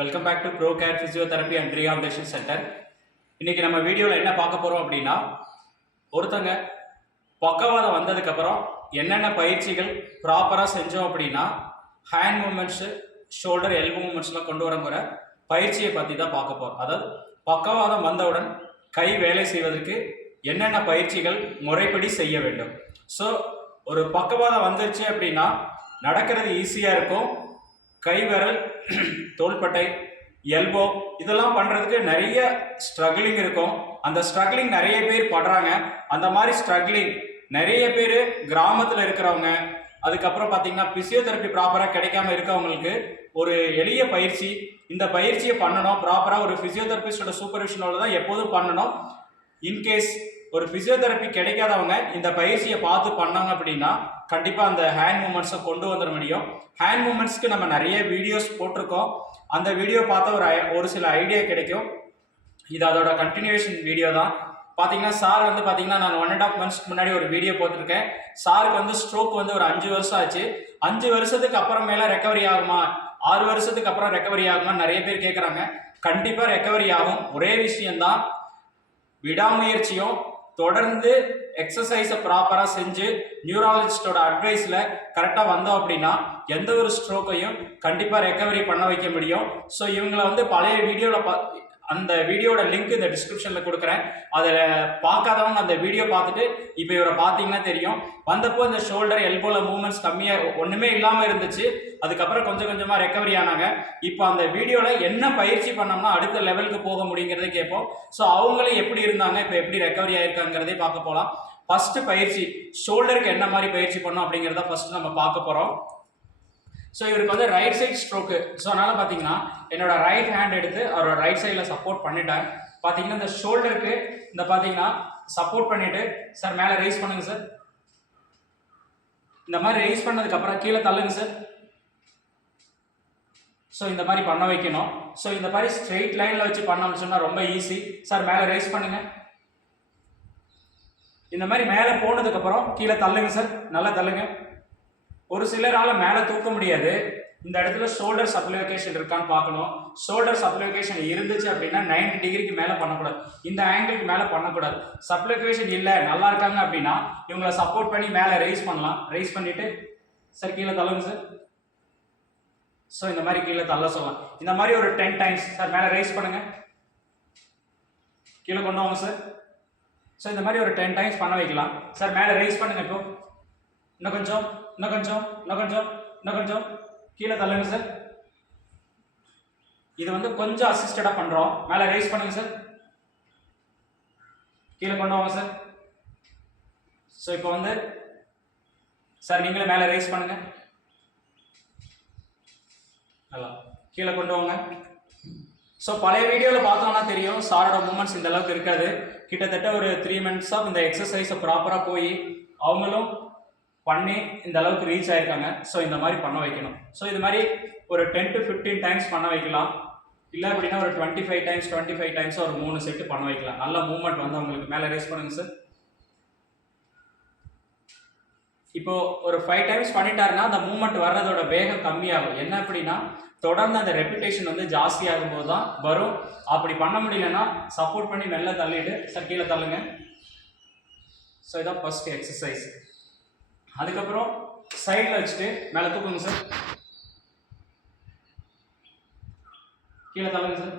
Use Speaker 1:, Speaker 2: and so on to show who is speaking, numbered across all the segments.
Speaker 1: Welcome back to pro care physiotherapy and rehabilitation centre இன்றைக்கி நம்ம வீடியோவில் என்ன பார்க்க போகிறோம் அப்படின்னா ஒருத்தங்க பக்கவாதம் வந்ததுக்கப்புறம் என்னென்ன பயிற்சிகள் ப்ராப்பராக செஞ்சோம் அப்படின்னா ஹேண்ட் மூமெண்ட்ஸு ஷோல்டர் எல்போ மூமெண்ட்ஸ்லாம் கொண்டு வரங்கிற பயிற்சியை பற்றி தான் பார்க்க போகிறோம் அதாவது பக்கவாதம் வந்தவுடன் கை வேலை செய்வதற்கு என்னென்ன பயிற்சிகள் முறைப்படி செய்ய வேண்டும். ஸோ ஒரு பக்கவாதம் வந்துருச்சு அப்படின்னா நடக்கிறது ஈஸியாக இருக்கும். கைவரல் தோள்பட்டை எல்போ இதெல்லாம் பண்ணுறதுக்கு நிறைய ஸ்ட்ரகிளிங் இருக்கும். அந்த ஸ்ட்ரகிளிங் நிறைய பேர் படுறாங்க. அந்த மாதிரி ஸ்ட்ரகிளிங் நிறைய பேர் கிராமத்தில் இருக்கிறவங்க அதுக்கப்புறம் பார்த்தீங்கன்னா பிசியோதெரப்பி ப்ராப்பராக கிடைக்காம இருக்கவங்களுக்கு ஒரு எளிய பயிற்சி. இந்த பயிற்சியை பண்ணணும். ப்ராப்பராக ஒரு ஃபிசியோதெரபிஸ்டோட சூப்பர்விஷனோட தான் எப்போதும் பண்ணணும். இன்கேஸ் ஒரு ஃபிசியோதெரப்பி கிடைக்காதவங்க இந்த பயிற்சியை பார்த்து பண்ணாங்க அப்படின்னா கண்டிப்பாக அந்த ஹேண்ட் மூமெண்ட்ஸை கொண்டு வந்துட முடியும். ஹேண்ட் மூமெண்ட்ஸ்க்கு நம்ம நிறைய வீடியோஸ் போட்டிருக்கோம். அந்த வீடியோ பார்த்தா ஒரு ஐ- ஒரு சில ஐடியா கிடைக்கும். இது அதோட கண்டினியூஷன் வீடியோ தான். பார்த்தீங்கன்னா சார் வந்து பார்த்தீங்கன்னா நான் ஒன் அண்ட் ஆஃப் மந்த்ஸ்க்கு முன்னாடி ஒரு வீடியோ போட்டிருக்கேன். சாருக்கு வந்து ஸ்ட்ரோக் வந்து ஒரு அஞ்சு வருஷம் ஆச்சு. அஞ்சு வருஷத்துக்கு அப்புறமேல ரெக்கவரி ஆகுமா? ஆறு வருஷத்துக்கு அப்புறம் ரெக்கவரி ஆகுமா? நிறைய பேர் கேட்குறாங்க கண்டிப்பாக ரெக்கவரி ஆகும். ஒரே விஷயம்தான். விடாமுயற்சியும் தொடர்ந்து எக்ஸசைஸை ப்ராப்பராக செஞ்சு நியூராலஜிஸ்டோட அட்வைஸில் கரெக்டாக வந்தோம் அப்படின்னா எந்த ஒரு ஸ்ட்ரோக்கையும் கண்டிப்பாக ரெக்கவரி பண்ண வைக்க முடியும். ஸோ இவங்களை வந்து பழைய வீடியோவில் பா அந்த வீடியோட லிங்க் இந்த டிஸ்கிரிப்ஷனில் கொடுக்குறேன். அதில் பார்க்காதவங்க அந்த வீடியோ பார்த்துட்டு இப்போ இவரை பார்த்தீங்கன்னா தெரியும். வந்தப்போ இந்த ஷோல்டர் எல்போல மூமெண்ட்ஸ் கம்மியாக ஒன்றுமே இல்லாமல் இருந்துச்சு. அதுக்கப்புறம் கொஞ்சம் கொஞ்சமாக ரெக்கவரி ஆனாங்க. இப்போ அந்த வீடியோவில் என்ன பயிற்சி பண்ணோம்னா அடுத்த லெவலுக்கு போக முடியுங்கிறதை கேட்போம். ஸோ அவங்களும் எப்படி இருந்தாங்க இப்போ எப்படி ரெக்கவரி ஆயிருக்காங்கிறதே பார்க்க போகலாம் ஃபஸ்ட்டு பயிற்சி ஷோல்டருக்கு என்ன மாதிரி பயிற்சி பண்ணோம் அப்படிங்கிறத ஃபஸ்ட்டு நம்ம பார்க்க போகிறோம் ஸோ இவருக்கு வந்து ரைட் சைட் ஸ்ட்ரோக்கு ஸோ அதனால் பார்த்தீங்கன்னா என்னோட ரைட் ஹேண்ட் எடுத்து அவரோட ரைட் சைடில் சப்போர்ட் பண்ணிட்டேன் பார்த்தீங்கன்னா இந்த ஷோல்டருக்கு இந்த பார்த்தீங்கன்னா சப்போர்ட் பண்ணிட்டு சார் மேலே ரைஸ் பண்ணுங்க சார் இந்த மாதிரி ரைஸ் பண்ணதுக்கப்புறம் கீழே தள்ளுங்க சார் ஸோ இந்த மாதிரி பண்ண வைக்கணும். ஸோ இந்த மாதிரி ஸ்ட்ரெயிட் லைனில் வச்சு பண்ணோம்னு சொன்னால் ரொம்ப ஈஸி சார் மேலே ரைஸ் பண்ணுங்கள் இந்த மாதிரி மேலே போனதுக்கப்புறம் கீழே தள்ளுங்க சார் நல்லா தள்ளுங்க. ஒரு சிலரால் மேலே தூக்க முடியாது. இந்த இடத்துல ஷோல்டர் சப்ளிகேஷன் இருக்கான்னு பார்க்கணும். ஷோல்டர் சப்ளிகேஷன் இருந்துச்சு அப்படின்னா 90 டிகிரிக்கு மேலே பண்ணக்கூடாது. இந்த ஆங்கிளுக்கு மேலே பண்ணக்கூடாது. சப்ளிகேஷன் இல்லை நல்லா இருக்காங்க அப்படின்னா இவங்களை சப்போர்ட் பண்ணி மேலே ரைஸ் பண்ணலாம். ரைஸ் பண்ணிவிட்டு சார் கீழே தள்ளுங்க சார் ஸோ இந்த மாதிரி கீழே தள்ள சொல்லலாம். இந்த மாதிரி ஒரு டென் டைம்ஸ் சார் மேலே ரைஸ் பண்ணுங்கள் கீழே கொண்டு வாங்க சார் ஸோ இந்த மாதிரி ஒரு டென் டைம்ஸ் பண்ண வைக்கலாம். சார் மேலே ரைஸ் பண்ணுங்கள் இப்போ. இன்னும் கொஞ்சம். இன்னும் கொஞ்சம் இன்னும் கொஞ்சம் இன்னும் கொஞ்சம் கீழே தள்ளுங்க சார் இது வந்து கொஞ்சம் அசிஸ்டடாக பண்ணுறோம் மேலே ரைஸ் பண்ணுங்க சார் கீழே கொண்டு வாங்க சார் ஸோ இப்போ வந்து சார் நீங்களே மேலே ரைஸ் பண்ணுங்க. நல்லா. கீழே கொண்டு வாங்க. ஸோ பழைய வீடியோவில் பார்த்தோம்னா தெரியும் சாரோட மூமெண்ட்ஸ் இந்த அளவுக்கு இருக்காது. கிட்டத்தட்ட ஒரு த்ரீ மந்த்ஸாக இந்த எக்ஸசைஸை ப்ராப்பராக போய் அவங்களும் பண்ணி இந்த அளவுக்கு ரீச் ஆயிருக்காங்க. ஸோ இந்த மாதிரி பண்ண வைக்கணும். ஸோ இது மாதிரி ஒரு டென் டு ஃபிஃப்டீன் டைம்ஸ் பண்ண வைக்கலாம். இல்லை அப்படின்னா ஒரு twenty five times twenty five times ஒரு மூணு செட்டு பண்ண வைக்கலாம். நல்ல மூவ்மெண்ட் வந்து அவங்களுக்கு மேலே ரேஸ் பண்ணுங்க சார் இப்போ ஒரு ஃபைவ் டைம்ஸ் பண்ணிட்டாருன்னா அந்த மூமெண்ட் வர்றதோட வேகம் கம்மியாகும். என்ன அப்படின்னா தொடர்ந்து அந்த ரெப்புடேஷன் வந்து ஜாஸ்தி ஆகும்போது தான் வரும். அப்படி பண்ண முடியலன்னா சப்போர்ட் பண்ணி மெல்ல தள்ளிட்டு சார் கீழே தள்ளுங்க. ஸோ இதான் ஃபஸ்ட் எக்ஸசைஸ் அதுக்கப்புறம் சைடில் வச்சுட்டு மேலே தூக்குங்க சார். கீழே தள்ளுங்க சார்.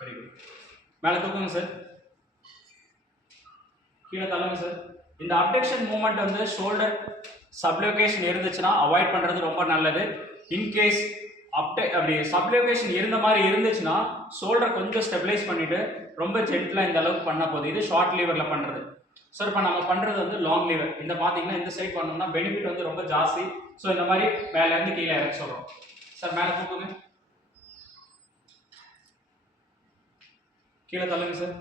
Speaker 1: வெரி குட் மேலே தூக்குங்க சார். கீழே தள்ளுங்க சார். இந்த அப்டெக்ஷன் மூமெண்ட் வந்து ஷோல்டர் சப்ளிகேஷன் இருந்துச்சுன்னா அவாய்ட் பண்ணுறது ரொம்ப நல்லது. இன்கேஸ் அப்டே அப்படி சப்ளிகேஷன் இருந்த மாதிரி இருந்துச்சுன்னா ஷோல்டர் கொஞ்சம் ஸ்டெபிலைஸ் பண்ணிவிட்டு ரொம்ப ஜென்டிலாக இந்த அளவுக்கு பண்ண போகுது. இது ஷார்ட் லீவரில் பண்ணுறது சார் இப்போ நம்ம பண்ணுறது வந்து லாங் லீவர் இந்த பார்த்தீங்கன்னா இந்த சைட் பண்ணோம்னா பெனிஃபிட் வந்து ரொம்ப ஜாஸ்தி. ஸோ இந்த மாதிரி மேலேருந்து கீழே இறக்க சொல்கிறோம் சார் மேலே தூக்குங்க. கீழே தள்ளுங்க சார்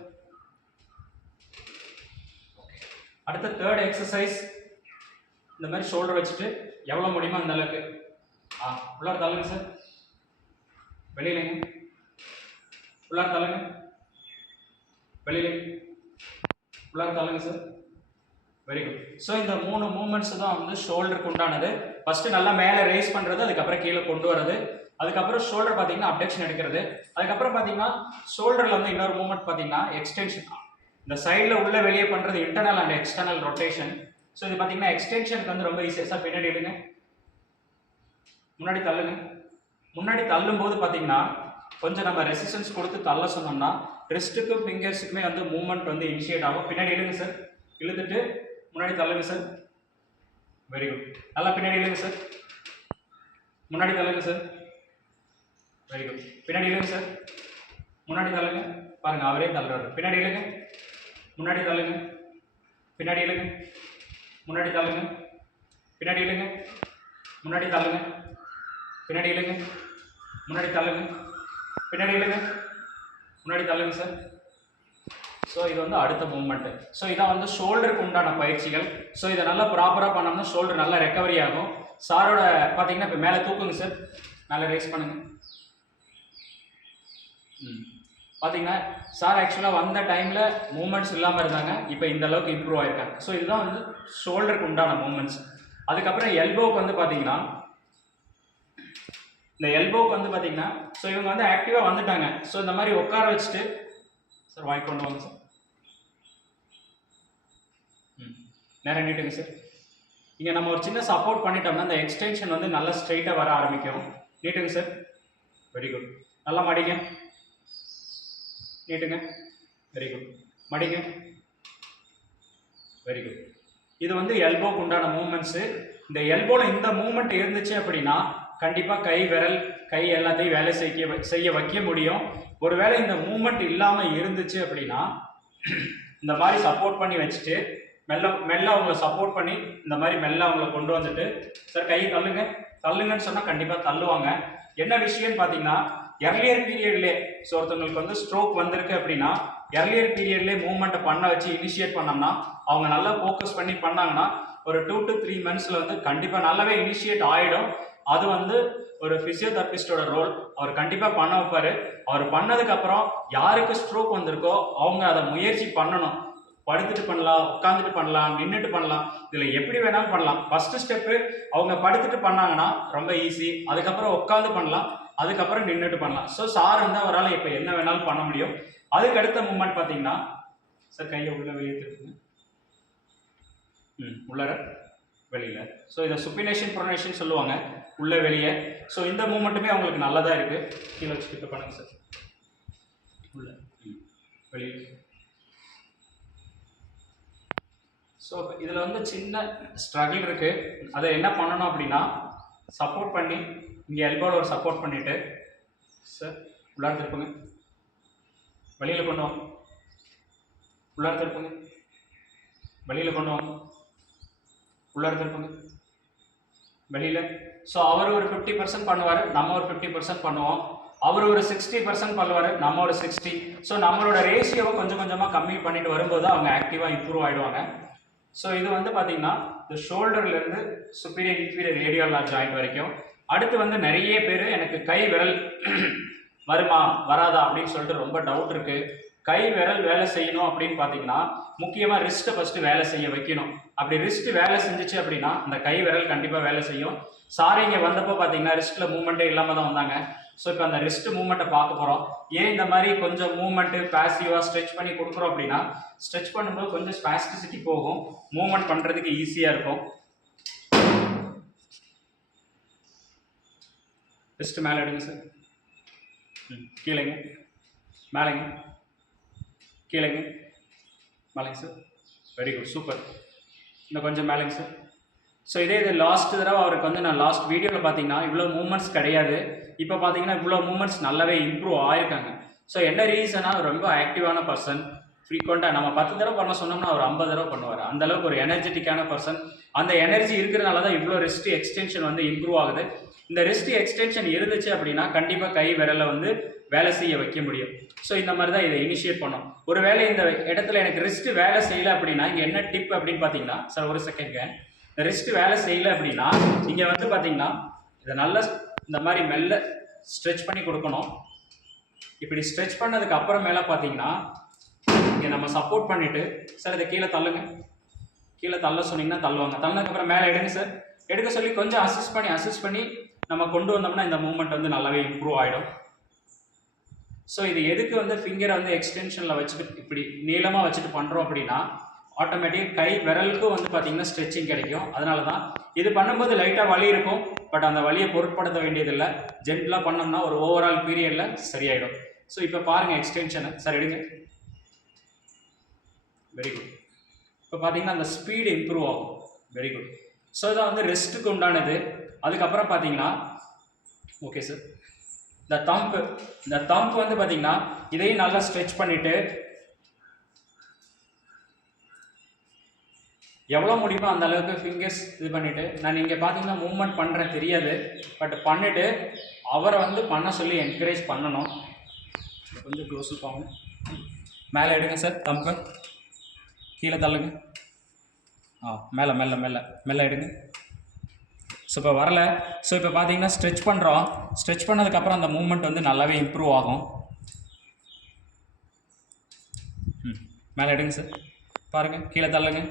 Speaker 1: அடுத்த தேர்ட் எக்ஸசைஸ் இந்த மாதிரி ஷோல்டர் வச்சுட்டு எவ்வளோ முடியுமோ அந்த அளவுக்கு. ஆ உள்ளார தள்ளுங்க சார் வெளியிலங்க. உள்ளார தள்ளுங்க. வெளியிலேங்க. உள்ளார தள்ளுங்க சார் வெரி குட் ஸோ இந்த மூணு மூமெண்ட்ஸ் தான் வந்து ஷோல்டருக்கு உண்டானது. ஃபஸ்ட்டு நல்லா மேலே ரைஸ் பண்ணுறது அதுக்கப்புறம் கீழே கொண்டு வரது அதுக்கப்புறம் ஷோல்டர் பார்த்தீங்கன்னா அப்டெக்ஷன் எடுக்கிறது. அதுக்கப்புறம் பார்த்தீங்கன்னா ஷோல்டரில் வந்து இன்னொரு மூமெண்ட் பார்த்தீங்கன்னா எக்ஸ்டென்ஷன் இந்த சைடில் உள்ள வெளியே பண்ணுறது internal and external rotation so இது பார்த்தீங்கன்னா எக்ஸ்டென்ஷனுக்கு வந்து ரொம்ப ஈஸியாக சார் பின்னாடி எடுங்க. முன்னாடி தள்ளுங்க. முன்னாடி தள்ளும் போது பார்த்தீங்கன்னா கொஞ்சம் நம்ம ரெசிஸ்டன்ஸ் கொடுத்து தள்ள சொன்னோம்னா ரிஸ்ட்டுக்கும் ஃபிங்கர்ஸுக்குமே வந்து மூவ்மெண்ட் வந்து இனிஷியேட் ஆகும். பின்னாடி இழுங்க சார் இழுத்துட்டு முன்னாடி தள்ளுங்க சார் வெரி குட் நல்லா பின்னாடி இழுங்க சார் முன்னாடி தள்ளுங்க சார் வெரி குட் பின்னாடி இழுங்க சார் முன்னாடி தள்ளுங்க. பாருங்க அவரே தள்ளுறாரு. பின்னாடி இழுங்க முன்னாடி தள்ளுங்க. பின்னாடி இழுங்க முன்னாடி தள்ளுங்க. பின்னாடி இழுங்க முன்னாடி தள்ளுங்க. பின்னாடி இழுங்க முன்னாடி தள்ளுங்க. பின்னாடி இழுங்க முன்னாடி தள்ளுங்க சார். ஸோ இது வந்து அடுத்த மூமெண்ட்டு ஸோ இதான் வந்து ஷோல்டருக்கு உண்டான பயிற்சிகள். ஸோ இதை நல்லா ப்ராப்பராக பண்ணோம்னா ஷோல்டர் நல்லா ரெக்கவரி ஆகும். சாரோட பார்த்தீங்கன்னா இப்போ மேலே தூக்குங்க சார். மேலே ரைஸ் பண்ணுங்கள் ம். பார்த்தீங்கன்னா சார் ஆக்சுவலாக வந்த டைமில் மூமெண்ட்ஸ் இல்லாமல் இருந்தாங்க. இப்போ இந்த அளவுக்கு இம்ப்ரூவ் ஆயிருக்காங்க. ஸோ இதுதான் வந்து ஷோல்டருக்கு உண்டான மூமெண்ட்ஸ் அதுக்கப்புறம் எல்போவுக்கு வந்து பார்த்தீங்கன்னா இந்த எல்போக்கு வந்து பார்த்தீங்கன்னா ஸோ இவங்க வந்து ஆக்டிவாக வந்துட்டாங்க. ஸோ இந்த மாதிரி உட்கார வச்சுட்டு சார் வாய் கொண்டு வாங்க சார் ம். நேரம் நீட்டுங்க சார் இங்கே நம்ம ஒரு சின்ன சப்போர்ட் பண்ணிட்டோம்னா இந்த எக்ஸ்டென்ஷன் வந்து நல்லா ஸ்ட்ரைட்டாக வர ஆரம்பிக்கும். நீட்டுங்க சார் வெரி குட் நல்லா மடிங்க. நீட்டுங்க. வெரி குட் மடிங்க. வெரி குட் இது வந்து எல்போக்கு உண்டான மூமெண்ட்ஸு இந்த எல்போவில் இந்த மூமெண்ட் இருந்துச்சு அப்படின்னா கண்டிப்பாக கை விரல் கை எல்லாத்தையும் வேலை செய்ய செய்ய வைக்க முடியும். ஒருவேளை இந்த மூமெண்ட் இல்லாமல் இருந்துச்சு அப்படின்னா இந்த மாதிரி சப்போர்ட் பண்ணி வச்சுட்டு மெல்ல மெல்ல அவங்கள சப்போர்ட் பண்ணி இந்த மாதிரி மெல்ல அவங்கள கொண்டு வந்துட்டு சார் கை தள்ளுங்க தள்ளுங்கன்னு சொன்னால் கண்டிப்பாக தள்ளுவாங்க. என்ன விஷயம்னு பார்த்தீங்கன்னா எர்லியர் பீரியட்லே ஸோ ஒருத்தவங்களுக்கு வந்து ஸ்ட்ரோக் வந்திருக்கு அப்படின்னா எர்லியர் பீரியட்லேயே மூவ்மெண்ட்டை பண்ண வச்சு இனிஷியேட் பண்ணோம்னா அவங்க நல்லா ஃபோக்கஸ் பண்ணி பண்ணாங்கன்னா ஒரு டூ டு த்ரீ மந்த்ஸில் வந்து கண்டிப்பாக நல்லாவே இனிஷியேட் ஆகிடும் அது வந்து ஒரு ஃபிசியோதெரபிஸ்டோட ரோல் அவர் கண்டிப்பாக பண்ண வைப்பார். அவர் பண்ணதுக்கப்புறம் யாருக்கு ஸ்ட்ரோக் வந்திருக்கோ அவங்க அதை முயற்சி பண்ணணும். படுத்துட்டு பண்ணலாம் உட்காந்துட்டு பண்ணலாம் நின்றுட்டு பண்ணலாம். இதில் எப்படி வேணாலும் பண்ணலாம். ஃபஸ்ட்டு ஸ்டெப்பு அவங்க படுத்துட்டு பண்ணாங்கன்னா ரொம்ப ஈஸி அதுக்கப்புறம் உட்காந்து பண்ணலாம். அதுக்கப்புறம் நின்றுட்டு பண்ணலாம். ஸோ சார் வந்து அவரால் இப்போ என்ன வேணாலும் பண்ண முடியும். அதுக்கு அடுத்த மூமெண்ட் பார்த்தீங்கன்னா சார் கையை உள்ள வெளியே திருப்புங்க. உள்ளார வெளியில். ஸோ இதை சுப்பினேஷன் ப்ரொனேஷன் சொல்லுவாங்க உள்ளே வெளியே. ஸோ இந்த மூமெண்ட்டுமே அவங்களுக்கு நல்லதாக இருக்குது கீழே வச்சுட்டு பண்ணுங்கள் பண்ணுங்க சார் உள்ள ம் வெளியில் ஸோ இதில் வந்து சின்ன ஸ்ட்ரகிள் இருக்குது அதை என்ன பண்ணணும் அப்படின்னா சப்போர்ட் பண்ணி இங்கே எல்போவில் ஒரு சப்போர்ட் பண்ணிவிட்டு சார் உள்ளார திருப்புங்க. வெளியில் கொண்டு வாங்க உள்ளார திருப்புங்க. வெளியில் கொண்டு வாங்க உள்ளார திருப்புங்க வெளியில். ஸோ அவர் ஒரு ஃபிஃப்டி பர்சன்ட் பண்ணுவார் நம்ம ஒரு ஃபிஃப்டி பர்சன்ட் பண்ணுவோம். அவர் ஒரு சிக்ஸ்டி பர்சன்ட் பண்ணுவார் நம்ம ஒரு சிக்ஸ்டி ஸோ நம்மளோட ரேஷியோவை கொஞ்சம் கொஞ்சமாக கம்மி பண்ணிட்டு வரும்போது அவங்க ஆக்டிவாக இம்ப்ரூவ் ஆகிடுவாங்க ஸோ இது வந்து பார்த்தீங்கன்னா இந்த ஷோல்டர்லேருந்து சுப்பீரியர் இன்ஃபீரியர் ரேடியோலா ஜாயிண்ட் வரைக்கும். அடுத்து வந்து நிறைய பேர் எனக்கு கை விரல் வருமா வராதா அப்படின்னு சொல்லிட்டு ரொம்ப டவுட் இருக்குது கை விரல் வேலை செய்யணும் அப்படின்னு பார்த்தீங்கன்னா முக்கியமாக ரிஸ்ட்டை ஃபஸ்ட்டு வேலை செய்ய வைக்கணும். அப்படி ரிஸ்ட் வேலை செஞ்சிச்சு அப்படின்னா அந்த கை விரல் கண்டிப்பாக வேலை செய்யும். சாரி இங்கே வந்தப்போ பார்த்தீங்கன்னா ரிஸ்ட்டில் மூமெண்ட்டே இல்லாமல் தான் வந்தாங்க. ஸோ இப்போ அந்த ரிஸ்ட் மூமெண்ட்டை பார்க்க போகிறோம் ஏன் இந்த மாதிரி கொஞ்சம் மூமெண்ட்டு பேசிவாக ஸ்ட்ரெச் பண்ணி கொடுக்குறோம் அப்படின்னா ஸ்ட்ரெச் பண்ணும்போது கொஞ்சம் ஸ்பாஸ்டிசிட்டி போகும். மூவ்மெண்ட் பண்ணுறதுக்கு ஈஸியாக இருக்கும். ரிஸ்ட் மேலே எடுங்க சார் ம் கீழேங்க. மேலேங்க. கீழேங்க. மேலேங்க சார் வெரி குட் சூப்பர் இன்னும் கொஞ்சம் மேலேங்க சார் ஸோ இதே இது லாஸ்ட் தடவை அவருக்கு வந்து நான் லாஸ்ட் வீடியோவில் பார்த்தீங்கன்னா இவ்வளோ மூமெண்ட்ஸ் கிடையாது. இப்போ பார்த்தீங்கன்னா இவ்வளோ மூமெண்ட்ஸ் நல்லாவே இம்ப்ரூவ் ஆயிருக்காங்க. ஸோ என்ன ரீசனா ரொம்ப ஆக்டிவான பர்சன் ஃப்ரீக்வெண்ட்டாக நம்ம பத்து தடவை பண்ண சொன்னோம்னா அவர் ஐம்பது தடவை பண்ணுவார். அந்தளவுக்கு ஒரு எனர்ஜெட்டிக்கான பர்சன் அந்த எனர்ஜி இருக்கிறனால தான் இவ்வளோ ரெஸ்ட் எக்ஸ்டென்ஷன் வந்து இம்ப்ரூவ் ஆகுது. இந்த ரிஸ்ட் எக்ஸ்டென்ஷன் இருந்துச்சு அப்படின்னா கண்டிப்பாக கை விரலை வந்து வேலை செய்ய வைக்க முடியும். ஸோ இந்த மாதிரி தான் இதை இனிஷியேட் பண்ணோம். ஒருவேளை இந்த இடத்துல எனக்கு ரிஸ்ட் வேலை செய்யலை அப்படின்னா இங்கே என்ன டிப் அப்படின்னு பார்த்தீங்கன்னா சார் ஒரு செகண்ட்ங்க இந்த ரிஸ்ட் வேலை செய்யலை அப்படின்னா இங்கே வந்து பார்த்தீங்கன்னா இதை நல்லா இந்த மாதிரி மெல்ல ஸ்ட்ரெச் பண்ணி கொடுக்கணும். இப்படி ஸ்ட்ரெச் பண்ணதுக்கு அப்புறமேல பார்த்தீங்கன்னா இங்கே நம்ம சப்போர்ட் பண்ணிவிட்டு சார் இதை கீழே தள்ளுங்க. கீழே தள்ள சொன்னீங்கன்னா தள்ளுவாங்க. தள்ளதுக்கப்புறம் மேலே எடுங்க சார் எடுக்க சொல்லி கொஞ்சம் அசிஸ்ட் பண்ணி அசிஸ்ட் பண்ணி நம்ம கொண்டு வந்தோம்னா இந்த மூமெண்ட் வந்து நல்லாவே இம்ப்ரூவ் ஆகிடும் ஸோ இது எதுக்கு வந்து ஃபிங்கரை வந்து எக்ஸ்டென்ஷனில் வச்சுட்டு இப்படி நீளமாக வச்சுட்டு பண்ணுறோம் அப்படின்னா ஆட்டோமேட்டிக் கை விரலுக்கும் வந்து பார்த்தீங்கன்னா ஸ்ட்ரெச்சிங் கிடைக்கும். அதனால தான் இது பண்ணும்போது லைட்டாக வலி இருக்கும். பட் அந்த வலியை பொருட்படுத்த வேண்டியதில்லை. ஜென்டலாக பண்ணோம்னா ஒரு ஓவரால் பீரியடில் சரியாயிடும். ஸோ இப்போ பாருங்கள் எக்ஸ்டென்ஷனை சார் எடுங்க. வெரி குட் இப்போ பார்த்தீங்கன்னா அந்த ஸ்பீடு இம்ப்ரூவ் ஆகும். வெரி குட் ஸோ இதான் வந்து ரெஸ்ட்டுக்கு உண்டானது அதுக்கப்புறம் பார்த்தீங்கன்னா ஓகே சார் இந்த தம்ப் இந்த தம்ப் வந்து பார்த்தீங்கன்னா இதையும் நல்லா ஸ்ட்ரெச் பண்ணிவிட்டு எவ்வளோ முடியுமோ அந்த அளவுக்கு ஃபிங்கர்ஸ் இது பண்ணிவிட்டு நான் இங்கே பார்த்தீங்கன்னா மூவ்மெண்ட் பண்ணுறேன் தெரியாது. பட் பண்ணிவிட்டு அவரை வந்து பண்ண சொல்லி என்கரேஜ் பண்ணணும். கொஞ்சம் க்ளோஸ் பாங்க மேலே எடுங்க சார் தம்பு கீழே தள்ளுங்க. ஆ மேலே மேலே மேலே மேலே எடுங்க. ஸோ இப்போ வரல. ஸோ இப்போ பார்த்தீங்கன்னா ஸ்ட்ரெச் பண்ணுறோம் ஸ்ட்ரெச் பண்ணதுக்கப்புறம் அந்த மூமெண்ட் வந்து நல்லாவே இம்ப்ரூவ் ஆகும். ம் மேலே எடுங்க சார் பாருங்கள் கீழே தள்ளுங்க.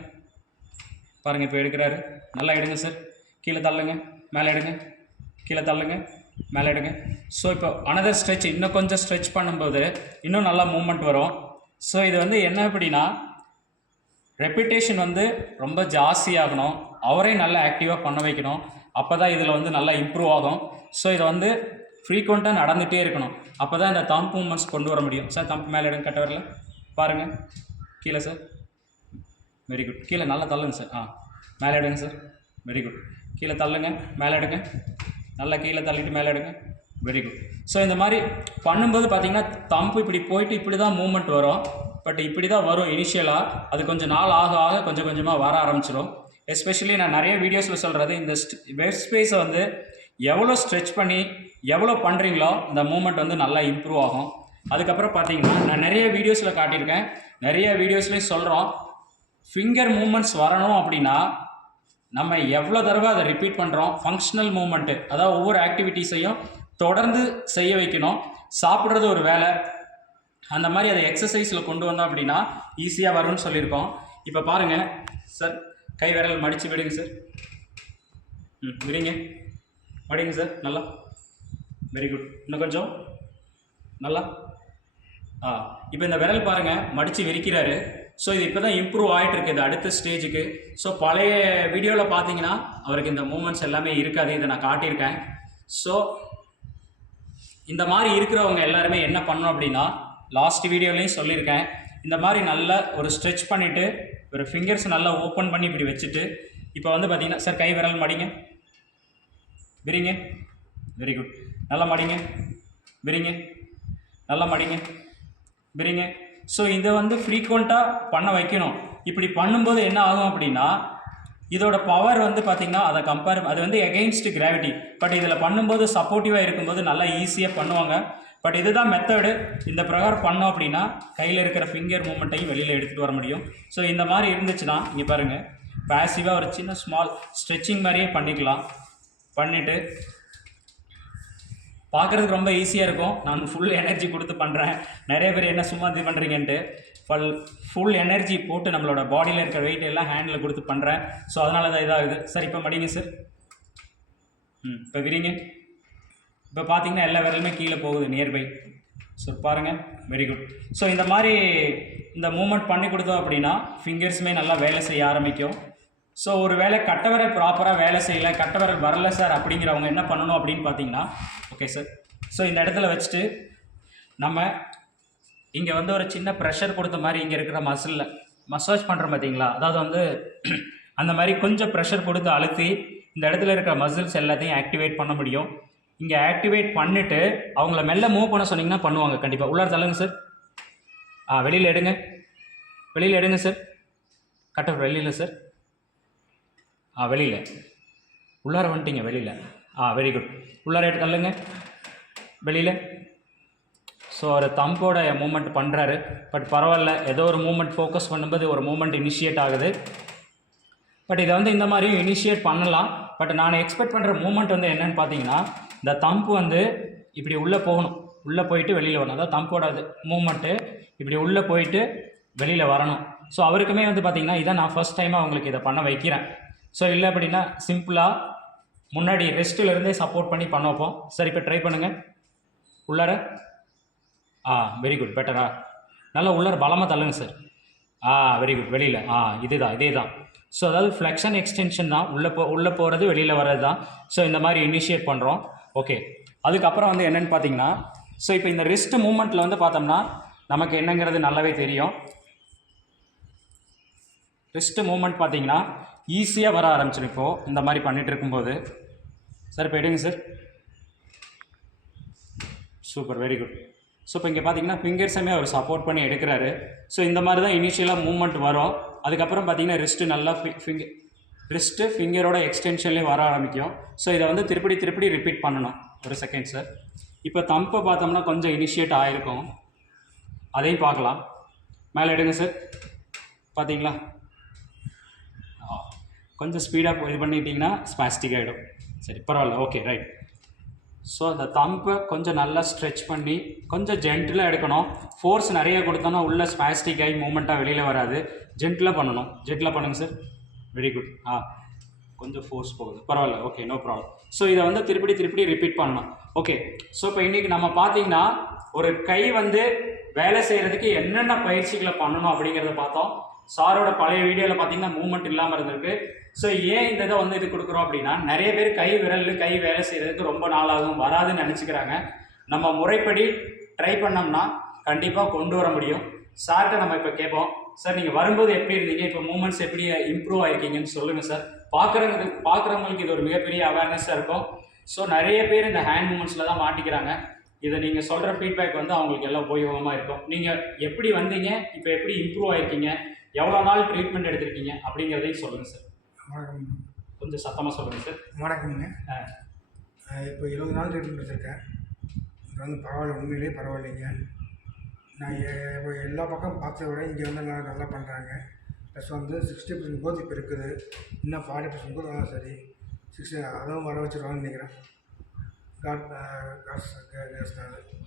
Speaker 1: பாருங்கள் இப்போ எடுக்கிறாரு. நல்லா எடுங்க சார் கீழே தள்ளுங்க மேலே எடுங்க. கீழே தள்ளுங்க மேலே எடுங்க. ஸோ இப்போ அனதர் ஸ்ட்ரெச் இன்னும் கொஞ்சம் ஸ்ட்ரெச் பண்ணும்போது இன்னும் நல்லா மூமெண்ட் வரும். ஸோ இது வந்து என்ன அப்படின்னா ரெப்பிட்டேஷன் வந்து ரொம்ப ஜாஸ்தியாகணும் அவரே நல்லா ஆக்டிவாக பண்ண வைக்கணும். அப்போ தான் இதில் வந்து நல்லா இம்ப்ரூவ் ஆகும். ஸோ இதை வந்து ஃப்ரீக்வெண்ட்டாக நடந்துகிட்டே இருக்கணும். அப்போ தான் இந்த தம்ப் மூமெண்ட்ஸ் கொண்டு வர முடியும். சார் தம்ப் மேலே எடுங்க கட்ட வரல. பாருங்கள் கீழே சார் வெரி குட் கீழே நல்லா தள்ளுங்க சார் ஆ மேலே எடுங்க சார் வெரி குட் கீழே தள்ளுங்க. மேலே எடுங்க. நல்லா கீழே தள்ளிட்டு மேலே எடுங்க. வெரி குட் ஸோ இந்த மாதிரி பண்ணும்போது பார்த்தீங்கன்னா தம்பு இப்படி போயிட்டு இப்படி தான் மூமெண்ட் வரும். பட் இப்படி தான் வரும் இனிஷியலாக அது கொஞ்சம் நாள் ஆக ஆக கொஞ்சம் கொஞ்சமாக வர ஆரம்பிச்சிடும் எஸ்பெஷலி நான் நிறைய வீடியோஸில் சொல்கிறது இந்த வெப் ஸ்பேஸை வந்து எவ்வளோ ஸ்ட்ரெச் பண்ணி எவ்வளோ பண்ணுறீங்களோ இந்த மூமெண்ட் வந்து நல்லா இம்ப்ரூவ் ஆகும். அதுக்கப்புறம் பார்த்தீங்கன்னா நான் நிறைய வீடியோஸில் காட்டியிருக்கேன். நிறைய வீடியோஸ்லேயும் சொல்கிறோம் ஃபிங்கர் மூமெண்ட்ஸ் வரணும் அப்படின்னா நம்ம எவ்வளோ தடவை அதை ரிப்பீட் பண்ணுறோம் ஃபங்க்ஷனல் மூமெண்ட்டு அதாவது ஒவ்வொரு ஆக்டிவிட்டீஸையும் தொடர்ந்து செய்ய வைக்கணும். சாப்பிட்றது ஒரு வேலை. அந்த மாதிரி அதை எக்ஸசைஸில் கொண்டு வந்தோம் அப்படின்னா ஈஸியாக வரும்னு சொல்லியிருக்கோம். இப்போ பாருங்கள் சார் கை விரல் மடித்து விடுங்க சார். ம் விடுங்க. மடிங்க சார் நல்லா. வெரி குட் இன்னும் கொஞ்சம். நல்லா. ஆ இப்போ இந்த விரல் பாருங்கள் மடித்து விரிக்கிறாரு. ஸோ இது இப்போ தான் இம்ப்ரூவ் ஆகிட்டு இருக்குது அடுத்த ஸ்டேஜுக்கு ஸோ பழைய வீடியோவில் பார்த்தீங்கன்னா அவருக்கு இந்த மூமெண்ட்ஸ் எல்லாமே இருக்காது. இதை நான் காட்டியிருக்கேன். ஸோ இந்த மாதிரி இருக்கிறவங்க எல்லாருமே என்ன பண்ணணும் அப்படின்னா லாஸ்ட் வீடியோலையும் சொல்லியிருக்கேன். இந்த மாதிரி நல்லா ஒரு ஸ்ட்ரெச் பண்ணிவிட்டு ஒரு ஃபிங்கர்ஸ் நல்லா ஓப்பன் பண்ணி இப்படி வச்சுட்டு இப்போ வந்து பார்த்தீங்கன்னா சார் கை விரல் மடிங்க. விரிங்க. வெரி குட் நல்லா மடிங்க. விரிங்க. நல்லா மடிங்க. விரிங்க. ஸோ இதை வந்து ஃப்ரீக்வெண்ட்டாக பண்ண வைக்கணும். இப்படி பண்ணும்போது என்ன ஆகும் அப்படின்னா இதோட பவர் வந்து பார்த்திங்கன்னா அதை கம்பேர் அது வந்து எகெயின்ஸ்ட் கிராவிட்டி பட் இதில் பண்ணும்போது சப்போர்ட்டிவாக இருக்கும்போது நல்லா ஈஸியாக பண்ணுவாங்க. பட் இதுதான் மெத்தடு இந்த பிரகாரம் பண்ணோம் அப்படின்னா கையில் இருக்கிற ஃபிங்கர் மூமெண்ட்டையும் வெளியில் எடுத்துகிட்டு வர முடியும். ஸோ இந்த மாதிரி இருந்துச்சுன்னா இங்கே பாருங்கள் பேசிவாக ஒரு சின்ன ஸ்மால் ஸ்ட்ரெச்சிங் மாதிரியே பண்ணிக்கலாம். பண்ணிவிட்டு பார்க்குறதுக்கு ரொம்ப ஈஸியாக இருக்கும். நான் ஃபுல் எனர்ஜி கொடுத்து பண்ணுறேன் நிறைய பேர் என்ன சும்மா இது பண்ணுறீங்கன்ட்டு ஃபுல் ஃபுல் எனர்ஜி போட்டு நம்மளோட பாடியில் இருக்கிற வெயிட் எல்லாம் ஹேண்டில் கொடுத்து பண்ணுறேன் ஸோ அதனால தான் இதாகுது. சார் இப்போ மடிங்க சார் ம் இப்போ விரிங்க. இப்போ பார்த்தீங்கன்னா எல்லா விரலுமே கீழே போகுது நியர்பை ஸோ பாருங்கள் வெரி குட் ஸோ இந்த மாதிரி இந்த மூமெண்ட் பண்ணி கொடுத்தோம் அப்படின்னா ஃபிங்கர்ஸுமே நல்லா வேலை செய்ய ஆரம்பிக்கும். ஸோ ஒரு வேளை கட்டவரை ப்ராப்பராக வேலை செய்யலை கட்ட வரல சார் அப்படிங்கிறவங்க என்ன பண்ணணும் அப்படின்னு பார்த்தீங்கன்னா ஓகே சார் ஸோ இந்த இடத்துல வச்சுட்டு நம்ம இங்கே வந்து ஒரு சின்ன ப்ரெஷர் கொடுத்த மாதிரி இங்கே இருக்கிற மசிலில் மசாஜ் பண்ணுறோம் பார்த்தீங்களா அதாவது வந்து அந்த மாதிரி கொஞ்சம் ப்ரெஷர் கொடுத்து அழுத்தி இந்த இடத்துல இருக்கிற மசில்ஸ் எல்லாத்தையும் ஆக்டிவேட் பண்ண முடியும். இங்கே ஆக்டிவேட் பண்ணிவிட்டு அவங்கள மெல்ல மூவ் பண்ண சொன்னீங்கன்னா பண்ணுவாங்க கண்டிப்பாக உள்ளார தள்ளுங்க சார் ஆ வெளியில் எடுங்க. வெளியில் எடுங்க சார் கட்ட வெளியில் சார் ஆ வெளியில். உள்ளார வந்துட்டீங்க வெளியில். ஆ வெரி குட் உள்ளார எடுத்து தள்ளுங்க. வெளியில். ஸோ ஒரு தம்போட மூமெண்ட் பண்ணுறாரு பட் பரவாயில்ல ஏதோ ஒரு மூமெண்ட் ஃபோக்கஸ் பண்ணும்போது ஒரு மூமெண்ட் இனிஷியேட் ஆகுது. பட் இதை வந்து இந்த மாதிரியும் இனிஷியேட் பண்ணலாம். பட் நான் எக்ஸ்பெக்ட் பண்ணுற மூமெண்ட் வந்து என்னென்னு பார்த்தீங்கன்னா இந்த தம்ப் வந்து இப்படி உள்ளே போகணும். உள்ளே போயிட்டு வெளியில் வரணும். அதாவது தம்போட அது மூமெண்ட்டு இப்படி உள்ளே போயிட்டு வெளியில் வரணும். ஸோ அவருக்குமே வந்து பார்த்திங்கன்னா இதை நான் ஃபர்ஸ்ட் டைமாக அவங்களுக்கு இதை பண்ண வைக்கிறேன். ஸோ இல்லை அப்படின்னா சிம்பிளாக முன்னாடி ரெஸ்ட்டிலருந்தே சப்போர்ட் பண்ணி பண்ண வைப்போம். சார் இப்போ ட்ரை பண்ணுங்கள் உள்ளார. ஆ வெரி குட் பெட்டரா நல்லா உள்ளார பலமாக தள்ளுங்க சார் ஆ வெரி குட் வெளியில். ஆ இதுதான் இதே தான் ஸோ அதாவது ஃப்ளெக்ஷன் எக்ஸ்டென்ஷன் தான். உள்ளே போ உள்ளே போகிறது வெளியில் வர்றது தான் ஸோ இந்த மாதிரி இனிஷியேட் பண்ணுறோம் ஓகே. அதுக்கப்புறம் வந்து என்னென்னு பார்த்தீங்கன்னா ஸோ இப்போ இந்த ரிஸ்ட் மூமெண்ட்டில் வந்து பார்த்தோம்னா நமக்கு என்னங்கிறது நல்லாவே தெரியும். ரிஸ்ட் மூமெண்ட் பார்த்தீங்கன்னா ஈஸியாக வர ஆரம்பிச்சிடும் இப்போது இந்த மாதிரி பண்ணிகிட்டு இருக்கும்போது. சார் இப்போ எடுங்க sir. Super very good so இப்போ இங்கே பார்த்தீங்கன்னா ஃபிங்கர்ஸுமே அவர் சப்போர்ட் பண்ணி எடுக்கிறாரு. ஸோ இந்த மாதிரி தான் இனிஷியலாக மூமெண்ட் வரும். அதுக்கப்புறம் பார்த்தீங்கன்னா ரிஸ்ட்டு நல்லா ஃபிங்கர் ரிஸ்ட்டு ஃபிங்கரோட எக்ஸ்டென்ஷன்லேயே வர ஆரம்பிக்கும். ஸோ இதை வந்து திருப்படி திருப்படி ரிப்பீட் பண்ணணும். ஒரு செகண்ட் சார் இப்போ தம்பை பார்த்தோம்னா கொஞ்சம் இனிஷியேட் ஆகிருக்கும் அதையும் பார்க்கலாம். மேலே எடுங்க சார் பார்த்தீங்களா? ஆ, கொஞ்சம் ஸ்பீடாக இது பண்ணிட்டீங்கன்னா ஸ்பாஸ்டிக் ஆகிடும் சரி பரவாயில்ல. ஓகே ரைட் ஸோ அந்த தம்பை கொஞ்சம் நல்லா ஸ்ட்ரெச் பண்ணி கொஞ்சம் ஜென்டிலாக எடுக்கணும். ஃபோர்ஸ் நிறைய கொடுத்தோன்னா உள்ளே ஸ்பாஸ்டிக் ஆகி மூமெண்ட்டாக வெளியில் வராது. ஜென்டிலாக பண்ணணும். ஜென்டிலாக பண்ணுங்கள் சார் வெரி குட் ஆ கொஞ்சம் ஃபோர்ஸ் போகுது. பரவாயில்ல. ஓகே நோ ப்ராப்ளம் ஸோ இதை வந்து திருப்பி திருப்பி ரிப்பீட் பண்ணணும். ஓகே ஸோ இப்போ இன்றைக்கி நம்ம பார்த்தீங்கன்னா ஒரு கை வந்து வேலை செய்கிறதுக்கு என்னென்ன பயிற்சிகளை பண்ணணும் அப்படிங்கிறத பார்த்தோம். சாரோட பழைய வீடியோவில் பார்த்தீங்கன்னா மூவ்மெண்ட் இல்லாமல் இருந்திருக்கு. ஸோ ஏன் இந்த இதை வந்து இது கொடுக்குறோம் அப்படின்னா நிறைய பேர் கை விரல் கை வேலை செய்கிறதுக்கு ரொம்ப நாளாகும் வராதுன்னு நினச்சிக்கிறாங்க. நம்ம முறைப்படி ட்ரை பண்ணோம்னா கண்டிப்பாக கொண்டு வர முடியும். சார்கிட்ட நம்ம இப்போ கேட்போம். சார் நீங்கள் வரும்போது எப்படி இருந்தீங்க? இப்போ மூமெண்ட்ஸ் எப்படி இம்ப்ரூவ் ஆயிருக்கீங்கன்னு சொல்லுங்கள் சார். பார்க்குறவங்க பார்க்குறவங்களுக்கு இது ஒரு மிகப்பெரிய அவேர்னஸாக இருக்கும். ஸோ நிறைய பேர் இந்த ஹேண்ட் மூமெண்ட்ஸில் தான் மாட்டிக்கிறாங்க. இதை நீங்கள் சொல்கிற ஃபீட்பேக் வந்து அவங்களுக்கு எல்லாம் உபயோகமாக இருக்கும். நீங்கள் எப்படி வந்தீங்க? இப்போ எப்படி இம்ப்ரூவ் ஆயிருக்கீங்க? எவ்வளோ நாள் ட்ரீட்மெண்ட் எடுத்திருக்கீங்க? அப்படிங்கிறதையும் சொல்லுங்கள் சார்.
Speaker 2: வணக்கம்.
Speaker 1: கொஞ்சம் சத்தமாக சொல்லுங்கள் சார்.
Speaker 2: வணக்கம்ங்க. இப்போ இருபது நாள் ட்ரீட்மெண்ட் எடுத்திருக்கேன். இது வந்து பரவாயில்ல உண்மையிலேயே பரவாயில்லைங்க. நான் எல்லா பக்கம் பார்த்தத விட இங்கே வந்து நல்லா நல்லா பண்ணுறாங்க ப்ளஸ் வந்து சிக்ஸ்டி பர்சன்ட் போது இப்போ இருக்குது. இன்னும் ஃபார்ட்டி பர்சன்ட் ஆ சரி. சிக்ஸ்டி அதுவும் வர வச்சுருவாங்கன்னு நினைக்கிறேன். காட்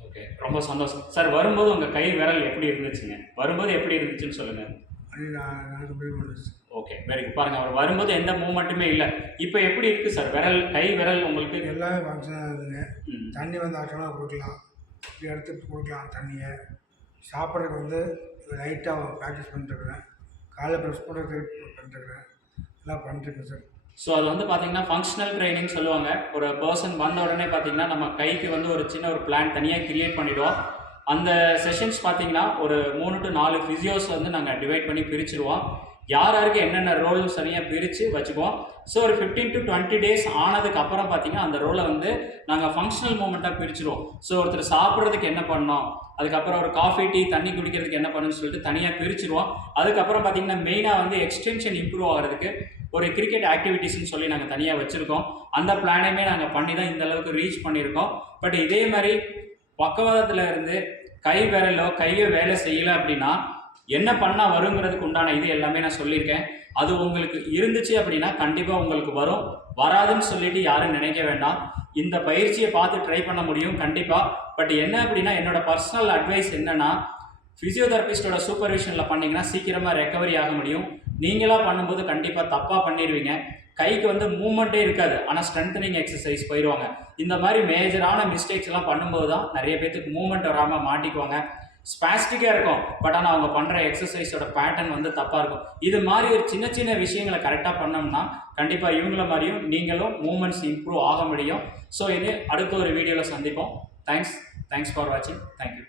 Speaker 1: ஓகே ரொம்ப சந்தோஷம். சார் வரும்போது உங்கள் கை விரல் எப்படி இருந்துச்சுங்க? வரும்போது எப்படி இருந்துச்சுன்னு சொல்லுங்கள்
Speaker 2: நான்
Speaker 1: ஓகே வெரி குட் பாருங்க அவர் வரும்போது எந்த மூமெண்ட்டுமே இல்லை. இப்போ எப்படி இருக்கு சார் விரல் கை விரல் உங்களுக்கு?
Speaker 2: எல்லாமே ஃபங்க்ஷனாக இருக்குதுங்க தண்ணி வந்து ஆட்டோமாக கொடுக்கலாம். இப்படி எடுத்து கொடுக்கலாம் தண்ணியை. சாப்பிட்றதுக்கு வந்து லைட்டாக ப்ராக்டிஸ் பண்ணிட்டுருக்குறேன். காலைல ப்ரெஷ் பண்ணுறது பண்ணிட்டுருக்குறேன். எல்லாம் பண்ணிட்டுருக்கேன் சார்
Speaker 1: ஸோ அது வந்து பார்த்தீங்கன்னா ஃபங்க்ஷனல் ட்ரைனிங் சொல்லுவாங்க. ஒரு பர்சன் வந்த உடனே பார்த்தீங்கன்னா நம்ம கைக்கு வந்து ஒரு சின்ன ஒரு பிளான் தனியாக கிரியேட் பண்ணிவிடுவோம் அந்த செஷன்ஸ் பார்த்தீங்கன்னா ஒரு மூணு டு நாலு ஃபிசியோஸ் வந்து நாங்கள் டிவைட் பண்ணி பிரிச்சுருவோம். யார் யாருக்கு என்னென்ன ரோல் சரியாக பிரித்து வச்சுக்குவோம். ஸோ ஒரு ஃபிஃப்டீன் டு டுவெண்ட்டி டேஸ் ஆனதுக்கு அப்புறம் பார்த்தீங்கன்னா அந்த ரோலை வந்து நாங்கள் ஃபங்க்ஷனல் மூமெண்ட்டாக பிரிச்சிருவோம். ஸோ ஒருத்தர் சாப்பிட்றதுக்கு என்ன பண்ணோம் அதுக்கப்புறம் ஒரு காஃபி டீ தண்ணி குடிக்கிறதுக்கு என்ன பண்ணணும்னு சொல்லிட்டு தனியாக பிரிச்சிருவோம். அதுக்கப்புறம் பார்த்தீங்கன்னா மெயினாக வந்து எக்ஸ்டென்ஷன் இம்ப்ரூவ் ஆகிறதுக்கு ஒரு கிரிக்கெட் ஆக்டிவிட்டீஸ்னு சொல்லி நாங்கள் தனியாக வச்சுருக்கோம். அந்த பிளானையுமே நாங்கள் பண்ணி தான் இந்த அளவுக்கு ரீச் பண்ணியிருக்கோம். பட் இதே மாதிரி பக்கவாதத்தில் இருந்து கை விரலோ கையோ வேலை செய்யலை அப்படின்னா என்ன பண்ணால் வருங்கிறதுக்கு உண்டான இது எல்லாமே நான் சொல்லியிருக்கேன். அது உங்களுக்கு இருந்துச்சு அப்படின்னா கண்டிப்பாக உங்களுக்கு வரும். வராதுன்னு சொல்லிட்டு யாரும் நினைக்க வேண்டாம். இந்த பயிற்சியை பார்த்து ட்ரை பண்ண முடியும் கண்டிப்பாக பட் என்ன அப்படின்னா என்னோட பர்சனல் அட்வைஸ் என்னன்னா ஃபிசியோதெரபிஸ்டோட சூப்பர்விஷனில் பண்ணிங்கன்னா சீக்கிரமாக ரெக்கவரி ஆக முடியும். நீங்களாக பண்ணும்போது கண்டிப்பாக தப்பாக பண்ணிடுவீங்க கைக்கு வந்து மூமெண்ட்டே இருக்காது. ஆனால் ஸ்ட்ரென்தனிங் எக்ஸசைஸ் போயிடுவாங்க இந்த மாதிரி மேஜரான மிஸ்டேக்ஸ் எல்லாம் பண்ணும்போது தான் நிறைய பேத்துக்கு மூமெண்ட் வராமல் மாட்டிக்குவாங்க. ஸ்பாஸ்டிக்காக இருக்கும். பட் ஆனால் அவங்க பண்ணுற எக்ஸசைஸோட பேட்டர்ன் வந்து தப்பாக இருக்கும். இது மாதிரி ஒரு சின்ன சின்ன விஷயங்களை கரெக்டாக பண்ணோம்னா கண்டிப்பாக இவங்கள மாதிரியும் நீங்களும் மூமெண்ட்ஸ் இம்ப்ரூவ் ஆக முடியும். ஸோ இது அடுத்த ஒரு வீடியோவில் சந்திப்போம். தேங்க்ஸ் தேங்க்ஸ் ஃபார் வாட்சிங் தேங்க்யூ